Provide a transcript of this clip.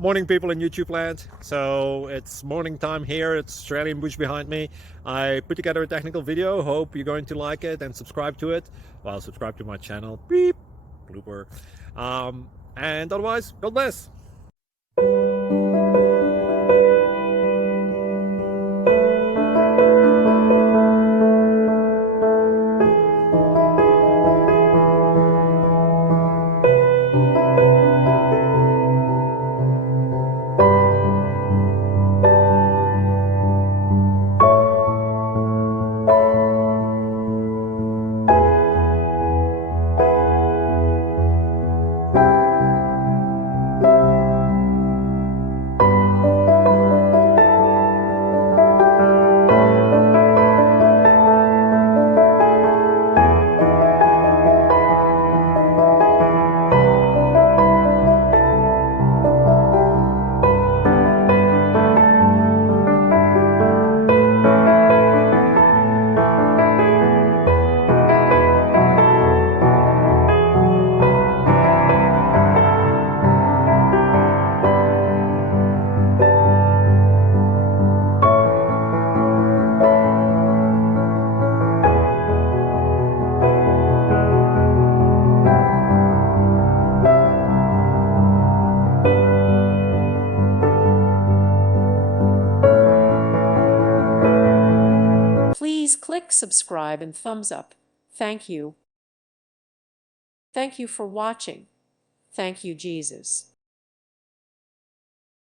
Morning, people in YouTube land. So it's morning time here. It's Australian bush behind me. I put together a technical video. Hope you're going to like it and subscribe to it. Well, subscribe to my channel. Beep. Blooper. And otherwise, God bless. Please click subscribe and thumbs up. Thank you. Thank you for watching. Thank you, Jesus.